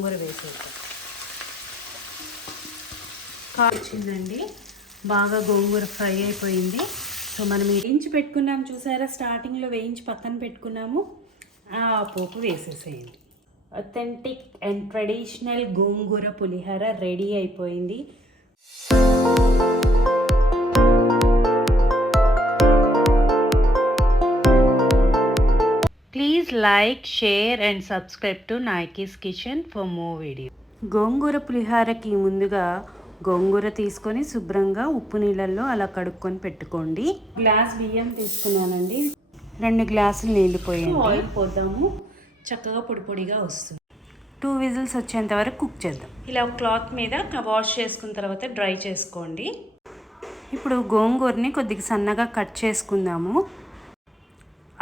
గోంగూర వేసేద్దాం. వచ్చిందండి, బాగా గోంగూర ఫ్రై అయిపోయింది. సో మనం వేయించి పెట్టుకున్నాము చూసారా, స్టార్టింగ్లో వేయించి పక్కన పెట్టుకున్నాము. ఆ పోపు వేసేసేయండి. Authentic and traditional gongura pulihora ready అయిపోయింది. Please like, share and subscribe to Nayaki's kitchen for more video. Gongura పులిహోరకి ముందుగా గోంగూర తీసుకొని శుభ్రంగా ఉప్పు నీళ్ళల్లో అలా కడుక్కొని పెట్టుకోండి. గ్లాస్ బియ్యం తీసుకున్నానండి, 2 గ్లాసులు నీళ్ళు పోయండి. ఆయిల్ పోద్దాము, చక్కగా పొడి పొడిగా వస్తుంది. 2 విజిల్స్ వచ్చేంత వరకు కుక్ చేద్దాం. ఇలా క్లాత్ మీద వాష్ చేసుకున్న తర్వాత డ్రై చేసుకోండి. ఇప్పుడు గోంగూరని కొద్దిగా సన్నగా కట్ చేసుకుందాము.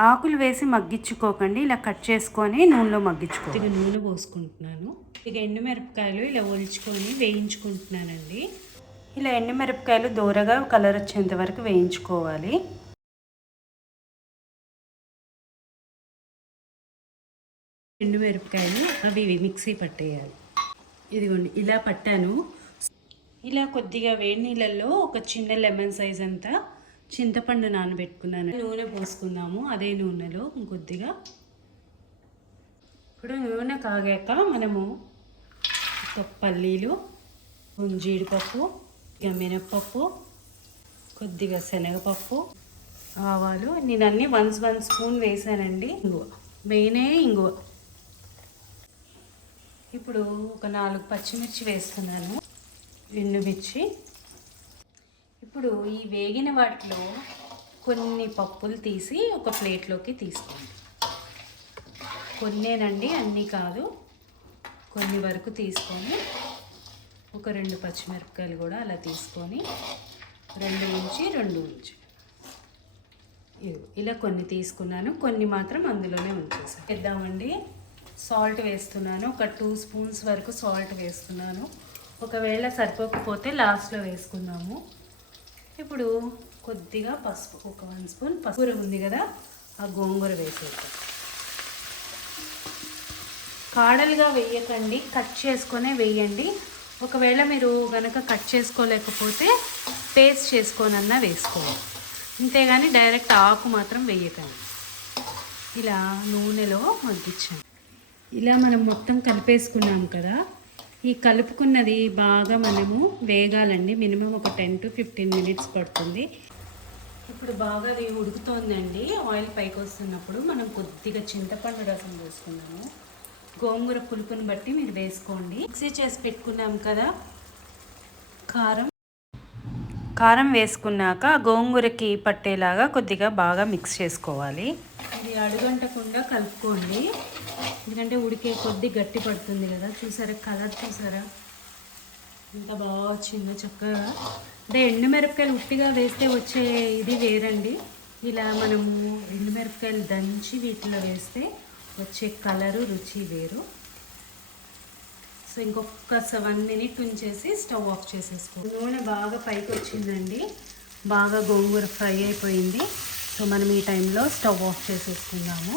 ఆకులు వేసి మగ్గించుకోకండి, ఇలా కట్ చేసుకొని నూనెలో మగ్గించుకోండి. ఇక నూనె పోసుకుంటున్నాను. ఇక ఎండుమిరపకాయలు ఇలా ఒలుచుకొని వేయించుకుంటున్నానండి. ఇలా ఎండుమిరపకాయలు దూరగా కలర్ వచ్చేంత వరకు వేయించుకోవాలి. ఎండుమిరపకాయలు అవి మిక్సీ పట్టేయాలి. ఇదిగోండి ఇలా పట్టాను. ఇలా కొద్దిగా వేడి నీళ్ళల్లో ఒక చిన్న లెమన్ సైజ్ అంతా చింతపండు నానబెట్టుకున్నాను. నూనె పోసుకుందాము. అదే నూనెలో ఇంకొద్దిగా. ఇప్పుడు నూనె కాగాక మనము పల్లీలు, జీడిపప్పు, మినప్పప్పు, కొద్దిగా శనగపప్పు, ఆవాలు, నేను అన్నీ 1 స్పూన్ వేసానండి. ఇంగువ మెయినే ఇంగువ. ఇప్పుడు ఒక 4 పచ్చిమిర్చి వేస్తున్నాను, ఎండుమిర్చి. ఇప్పుడు ఈ వేగిన వాటిలో కొన్ని పప్పులు తీసి ఒక ప్లేట్లోకి తీసుకోండి. కొన్నేనండి, అన్నీ కాదు, కొన్ని వరకు తీసుకొని ఒక 2 పచ్చిమిరపకాయలు కూడా అలా తీసుకొని 2 ఉంచి ఇలా కొన్ని తీసుకున్నాను, కొన్ని మాత్రం అందులోనే ఉంచేసాను. వేద్దామండి. సాల్ట్ వేస్తున్నాను, ఒక 2 స్పూన్స్ వరకు సాల్ట్ వేస్తున్నాను. ఒకవేళ సరిపోకపోతే లాస్ట్లో వేసుకుందాము. ఇప్పుడు కొద్దిగా పసుపు, ఒక 1 స్పూన్ పసుపు ఉంది కదా, ఆ గోంగూర వేసేద్దాం. కాడలుగా వేయకండి, కట్ చేసుకొనే వేయండి. ఒకవేళ మీరు కనుక కట్ చేసుకోలేకపోతే పేస్ట్ చేసుకొనన్నా వేసుకోవాలి, అంతేగాని డైరెక్ట్ ఆకు మాత్రం వేయకండి. ఇలా నూనెలో మగ్గించండి. ఇలా మనం మొత్తం కలిపేసుకున్నాం కదా, ఈ కలుపుకున్నది బాగా మనము వేగాలండి. మినిమం ఒక 10 to 15 మినిట్స్ పడుతుంది. ఇప్పుడు బాగా అది ఉడుకుతోందండి. ఆయిల్ పైకి వస్తున్నప్పుడు మనం కొద్దిగా చింతపండు రసం వేసుకున్నాము. గోంగూర పులుపుని బట్టి మీరు వేసుకోండి. మిక్సీ చేసి పెట్టుకున్నాం కదా, కారం వేసుకున్నాక గోంగూరకి పట్టేలాగా కొద్దిగా బాగా మిక్స్ చేసుకోవాలి. ఇది అడుగంటకుండా కలుపుకోండి, ఎందుకంటే ఉడికే కొద్ది గట్టి పడుతుంది కదా. చూసారా కలర్, చూసారా ఎంత బాగా వచ్చిందో చక్కగా. అంటే ఎండుమిరపకాయలు ఉట్టిగా వేస్తే వచ్చే ఇది వేరండి. ఇలా మనము ఎండుమిరపకాయలు దంచి వీటిలో వేస్తే వచ్చే కలరు, రుచి వేరు. సో ఇంకొక 1 మినిట్ ఉంచేసి స్టవ్ ఆఫ్ చేసేసుకో. నూనె బాగా పైకి వచ్చిందండి, బాగా గోంగూర ఫ్రై అయిపోయింది. సో మనం ఈ టైంలో స్టవ్ ఆఫ్ చేసేసుకుందాము.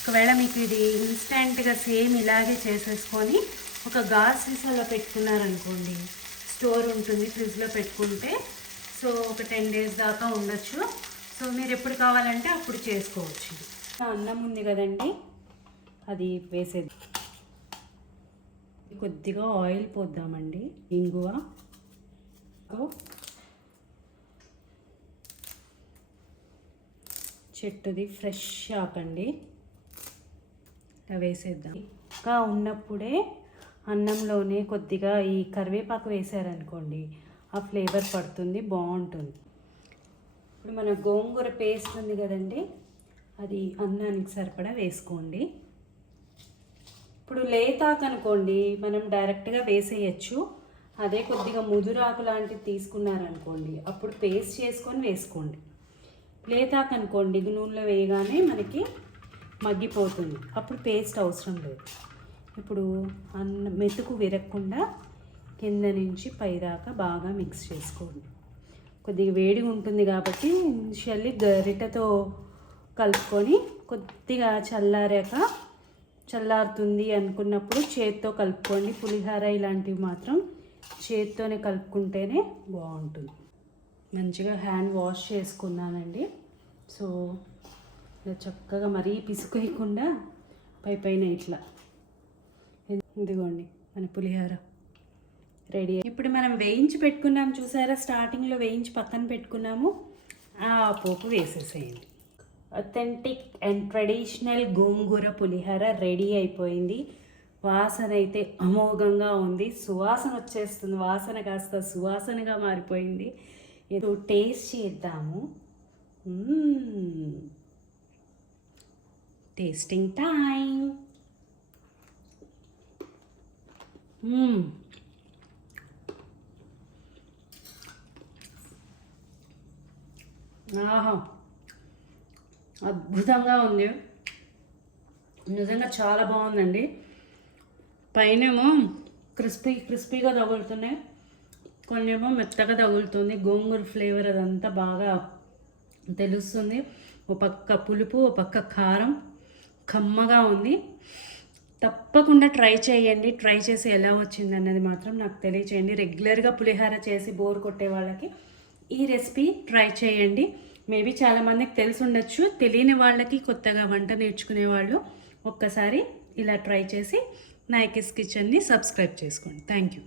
ఒకవేళ మీకు ఇది ఇన్స్టెంట్గా సేమ్ ఇలాగే చేసేసుకొని ఒక గాజు సీసాలో పెట్టుకున్నారనుకోండి, స్టోర్ ఉంటుంది, ఫ్రిడ్జ్లో పెట్టుకుంటే సో ఒక 10 days దాకా ఉండొచ్చు. సో మీరు ఎప్పుడు కావాలంటే అప్పుడు చేసుకోవచ్చు. అన్నం ఉంది కదండి, అది వేసేది. కొద్దిగా ఆయిల్ పోద్దామండి. ఇంగువ, చెట్టుది ఫ్రెష్ ఆకండి, వేసేద్దాం. ఇంకా ఉన్నప్పుడే అన్నంలోనే కొద్దిగా ఈ కరివేపాకు వేసారనుకోండి, ఆ ఫ్లేవర్ పడుతుంది, బాగుంటుంది. ఇప్పుడు మన గోంగూర పేస్ట్ ఉంది కదండి, అది అన్నానికి సరిపడా వేసుకోండి. ఇప్పుడు లేతాకు అనుకోండి మనం డైరెక్ట్గా వేసేయచ్చు. అదే కొద్దిగా ముదురాకు లాంటివి తీసుకున్నారనుకోండి, అప్పుడు పేస్ట్ చేసుకొని వేసుకోండి. లేతాకు అనుకోండి నూనెలో వేయగానే మనకి మగ్గిపోతుంది, అప్పుడు పేస్ట్ అవసరం లేదు. ఇప్పుడు మెతుకు విరగకుండా కింద నుంచి పైదాకా బాగా మిక్స్ చేసుకోండి. కొద్దిగా వేడిగా ఉంటుంది కాబట్టి ఇనిషియల్లీ గరిటెతో కలుపుకొని కొద్దిగా చల్లారాక చల్లారుతుంది అనుకున్నప్పుడు చేత్తో కలుపుకోండి. పులిహోర ఇలాంటివి మాత్రం చేత్తోనే కలుపుకుంటేనే బాగుంటుంది. మంచిగా హ్యాండ్ వాష్ చేసుకున్నానండి. సో ఇలా చక్కగా మరీ పిసుకేయకుండా పైన ఇట్లా, ఇదిగోండి మన పులిహోర రెడీ. ఇప్పుడు మనం వేయించి పెట్టుకున్నాం చూసారా, స్టార్టింగ్లో వేయించి పక్కన పెట్టుకున్నాము. ఆ పోపు వేసేసేయండి. Authentic and traditional gongura pulihora ready అయిపోయింది. వాసన అయితే అమోఘంగా ఉంది. సువాసన వచ్చేస్తుంది. వాసన కాస్త సువాసనగా మారిపోయింది. ఏదో టేస్ట్ చేద్దాము. Tasting time. ఆహా, అద్భుతంగా ఉంది. నిజంగా చాలా బాగుందండి. పైనేమో క్రిస్పీగా తగులుతున్నాయి, కొన్ని ఏమో మెత్తగా తగులుతుంది. గోంగూర ఫ్లేవర్ అదంతా బాగా తెలుస్తుంది. ఒక పక్క పులుపు, ఒక పక్క కారం, కమ్మగా ఉంది. తప్పకుండా ట్రై చేయండి. ట్రై చేసి ఎలా వచ్చింది అన్నది మాత్రం నాకు తెలియచేయండి. రెగ్యులర్గా పులిహోర చేసి బోర్ కొట్టే వాళ్ళకి ఈ రెసిపీ ట్రై చేయండి. మేబీ చాలామందికి తెలిసి ఉండొచ్చు, తెలియని వాళ్ళకి, కొత్తగా వంట నేర్చుకునే వాళ్ళు ఒక్కసారి ఇలా ట్రై చేసి నాయకిస్ కిచెన్ని సబ్స్క్రైబ్ చేసుకోండి. Thank you.